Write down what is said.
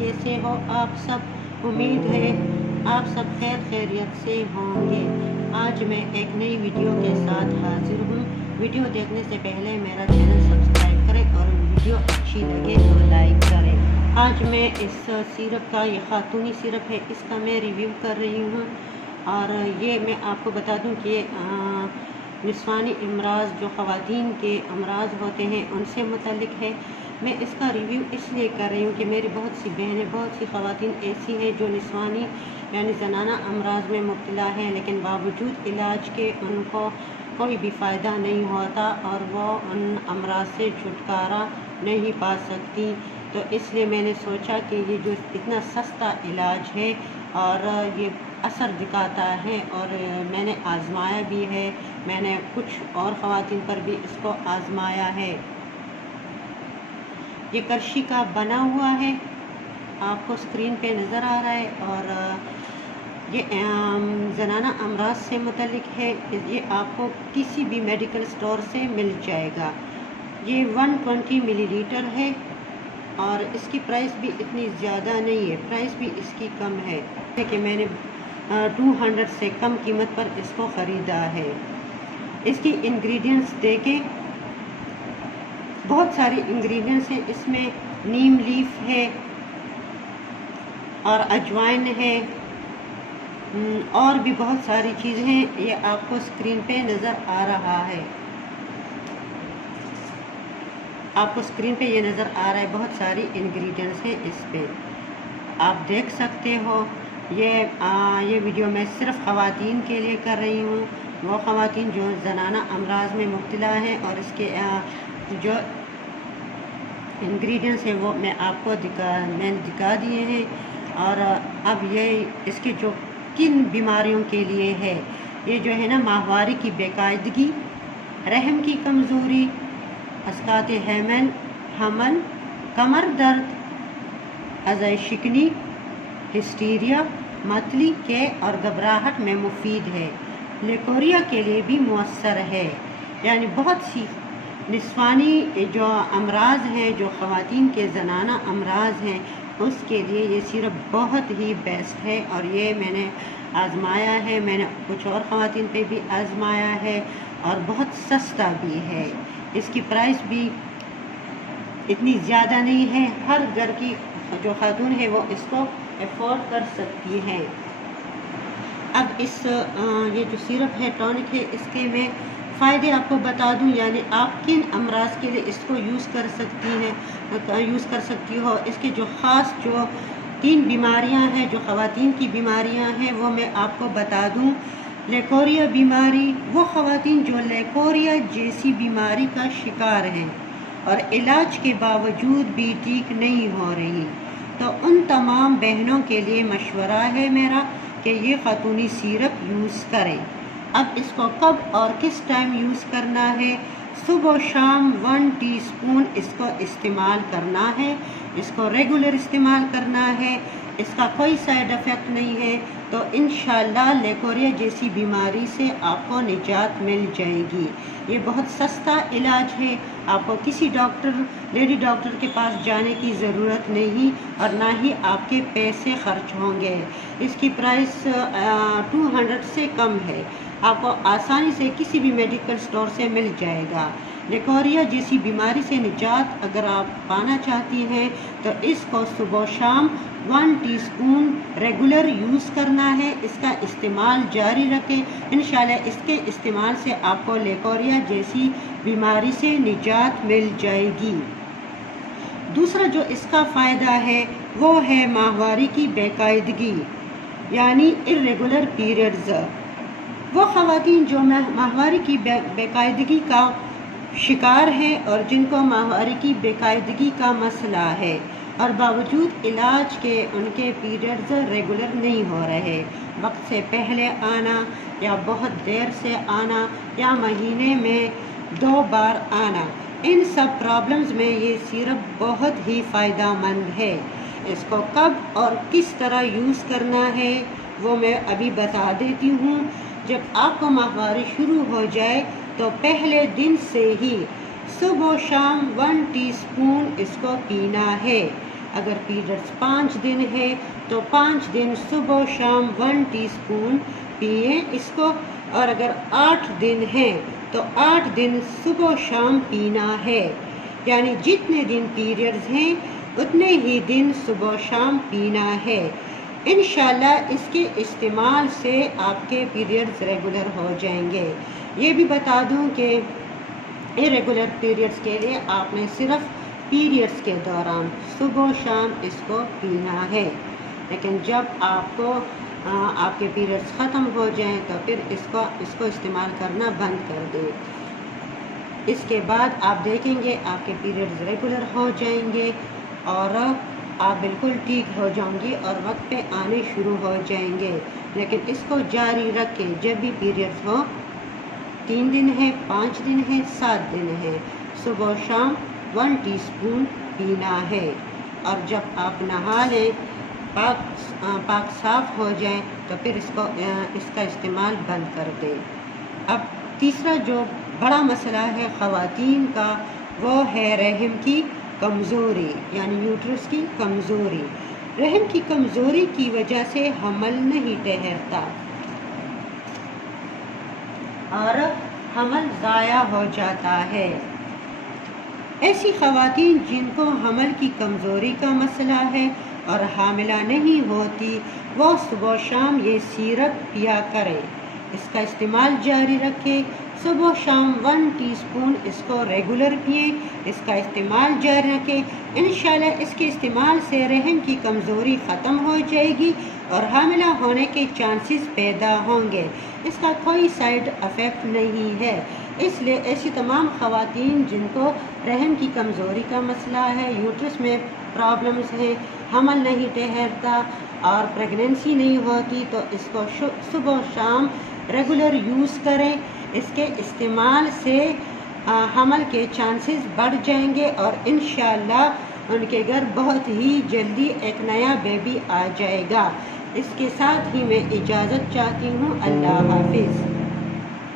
कैसे हो आप सब। उम्मीद है आप सब खैरियत से होंगे। आज मैं एक नई वीडियो के साथ हाजिर हूँ। वीडियो देखने से पहले मेरा चैनल सब्सक्राइब करें और वीडियो अच्छी लगे तो लाइक करें। आज मैं इस सिरप का, ये खातूनी सिरप है, इसका मैं रिव्यू कर रही हूँ। और ये मैं आपको बता दूँ कि निस्वानी अमराज, जो ख़वातीन के अमराज होते हैं, उनसे मुतल्लिक है। मैं इसका रिव्यू इसलिए कर रही हूँ कि मेरी बहुत सी बहनें, बहुत सी ख़वातीन ऐसी हैं जो निस्वानी यानी ज़नाना अमराज में मुब्तला हैं, लेकिन बावजूद इलाज के उनको कोई भी फ़ायदा नहीं होता और वो उन अमराज से छुटकारा नहीं पा सकती। तो इसलिए मैंने सोचा कि ये जो इतना सस्ता इलाज है और ये असर दिखाता है, और मैंने आज़माया भी है, मैंने कुछ और ख़वातीन पर भी इसको आज़माया है। ये करशी का बना हुआ है, आपको स्क्रीन पे नज़र आ रहा है, और ये ज़नाना अमराज से मुतल्लिक है। ये आपको किसी भी मेडिकल स्टोर से मिल जाएगा। ये 120 मिलीलीटर है और इसकी प्राइस भी इतनी ज़्यादा नहीं है, प्राइस भी इसकी कम है कि मैंने 200 से कम कीमत पर इसको ख़रीदा है। इसकी इंग्रेडिएंट्स देखें, बहुत सारे इंग्रेडिएंट्स हैं इसमें। नीम लीफ है और अजवाइन है, और भी बहुत सारी चीज़ें हैं। ये आपको स्क्रीन पे नज़र आ रहा है, आपको स्क्रीन पे ये नज़र आ रहा है। बहुत सारी इंग्रेडिएंट्स हैं इस पे, आप देख सकते हो। ये वीडियो मैं सिर्फ़ ख़वातीन के लिए कर रही हूँ, वो ख़वातीन जो ज़नाना अमराज में मुब्तला हैं, और इसके जो इंग्रेडिएंट्स हैं वो मैं आपको मैंने दिखा दिए हैं। और अब ये इसके जो किन बीमारियों के लिए है, ये जो है ना, माहवारी की बेकायदगी, रहम की कमज़ोरी, अस्कात हमल, कमर दर्द, अज़ाय शिकनी, हिस्टीरिया, मतली के और घबराहट में मुफीद है। लेकोरिया के लिए भी मुअस्सर है। यानी बहुत सी निस्वानी जो अमराज हैं, जो ख़वातीन के ज़नाना अमराज हैं, उसके लिए ये सिरप बहुत ही बेस्ट है। और ये मैंने आज़माया है, मैंने कुछ और ख़वातीन पे भी आज़माया है, और बहुत सस्ता भी है। इसकी प्राइस भी इतनी ज़्यादा नहीं है, हर घर की जो खातून है वो इसको अफोर्ड कर सकती हैं। अब ये जो सिरप है, टॉनिक है, इसके मैं फ़ायदे आपको बता दूं। यानी आप किन अमराज के लिए इसको यूज़ कर सकती हो। इसके जो ख़ास जो 3 बीमारियां हैं, जो ख़वातीन की बीमारियां हैं, वो मैं आपको बता दूं। लेकोरिया बीमारी, वो ख़वातीन जो लेकोरिया जैसी बीमारी का शिकार हैं और इलाज के बावजूद भी ठीक नहीं हो रही, तो उन तमाम बहनों के लिए मशवरा है मेरा कि ये खातूनी सिरप यूज़ करें। अब इसको कब और किस टाइम यूज़ करना है? सुबह शाम 1 टीस्पून इसको इस्तेमाल करना है। इसको रेगुलर इस्तेमाल करना है, इसका कोई साइड इफ़ेक्ट नहीं है। तो इंशाअल्लाह लेकोरिया जैसी बीमारी से आपको निजात मिल जाएगी। ये बहुत सस्ता इलाज है, आपको किसी लेडी डॉक्टर के पास जाने की ज़रूरत नहीं, और ना ही आपके पैसे खर्च होंगे। इसकी प्राइस 200 से कम है, आपको आसानी से किसी भी मेडिकल स्टोर से मिल जाएगा। लेकोरिया जैसी बीमारी से निजात अगर आप पाना चाहती हैं तो इसको सुबह शाम 1 टीस्पून रेगुलर यूज़ करना है। इसका इस्तेमाल जारी रखें, इंशाल्लाह इसके इस्तेमाल से आपको लेकोरिया जैसी बीमारी से निजात मिल जाएगी। दूसरा जो इसका फ़ायदा है वो है माहवारी की बेकायदगी, यानी इर्रेगुलर पीरियड्स। वो ख़वातीन जो माहवारी की बेकायदगी का शिकार है और जिनको माहवारी की बेकायदगी का मसला है, और बावजूद इलाज के उनके पीरियड्स रेगुलर नहीं हो रहे, वक्त से पहले आना या बहुत देर से आना या महीने में 2 बार आना, इन सब प्रॉब्लम्स में ये सिरप बहुत ही फ़ायदेमंद है। इसको कब और किस तरह यूज़ करना है वो मैं अभी बता देती हूँ। जब आपको माहवारी शुरू हो जाए तो पहले दिन से ही सुबह शाम 1 टीस्पून इसको पीना है। اگر پیریڈز 5 دن ہے تو 5 دن صبح و شام 1 ٹی اسپون پئیں اس کو، اور اگر 8 دن ہیں تو 8 دن صبح و شام پینا ہے، یعنی جتنے دن پیریڈز ہیں اتنے ہی دن صبح و شام پینا ہے۔ انشاءاللہ اس کے استعمال سے آپ کے پیریڈز ریگولر ہو جائیں گے۔ یہ بھی بتا دوں کہ ارریگولر پیریڈز کے لیے آپ نے صرف پیریڈز کے دوران صبح و شام اس کو پینا ہے، لیکن جب آپ کے پیریڈز ختم ہو جائیں تو پھر اس کو استعمال کرنا بند کر دیں۔ اس کے بعد آپ دیکھیں گے آپ کے پیریڈز ریگولر ہو جائیں گے اور آپ بالکل ٹھیک ہو جائیں گی اور وقت پہ آنے شروع ہو جائیں گے۔ لیکن اس کو جاری رکھیں، جب بھی پیریڈز ہو، 3 دن ہے، 5 دن ہے، 7 دن ہے، صبح و شام 1 ٹی اسپون پینا ہے، اور جب آپ نہا لیں، پاک صاف ہو جائیں تو پھر اس کا استعمال بند کر دیں۔ اب تیسرا جو بڑا مسئلہ ہے خواتین کا وہ ہے رحم کی کمزوری، یعنی یوٹرس کی کمزوری۔ رحم کی کمزوری کی وجہ سے حمل نہیں ٹھہرتا اور حمل ضائع ہو جاتا ہے۔ ایسی خواتین جن کو حمل کی کمزوری کا مسئلہ ہے اور حاملہ نہیں ہوتی، وہ صبح و شام یہ سیرپ پیا کریں، اس کا استعمال جاری رکھیں۔ صبح و شام 1 ٹی اسپون اس کو ریگولر پئیں، اس کا استعمال جاری رکھیں۔ انشاءاللہ اس کے استعمال سے رحم کی کمزوری ختم ہو جائے گی اور حاملہ ہونے کے چانسز پیدا ہوں گے۔ اس کا کوئی سائیڈ افیکٹ نہیں ہے، اس لیے ایسی تمام خواتین جن کو رحم کی کمزوری کا مسئلہ ہے، یوٹرس میں پرابلمز ہیں، حمل نہیں ٹھہرتا اور پریگننسی نہیں ہوتی، تو اس کو صبح و شام ریگولر یوز کریں۔ اس کے استعمال سے حمل کے چانسز بڑھ جائیں گے اور انشاءاللہ ان کے گھر بہت ہی جلدی ایک نیا بیبی آ جائے گا۔ اس کے ساتھ ہی میں اجازت چاہتی ہوں۔ اللہ حافظ۔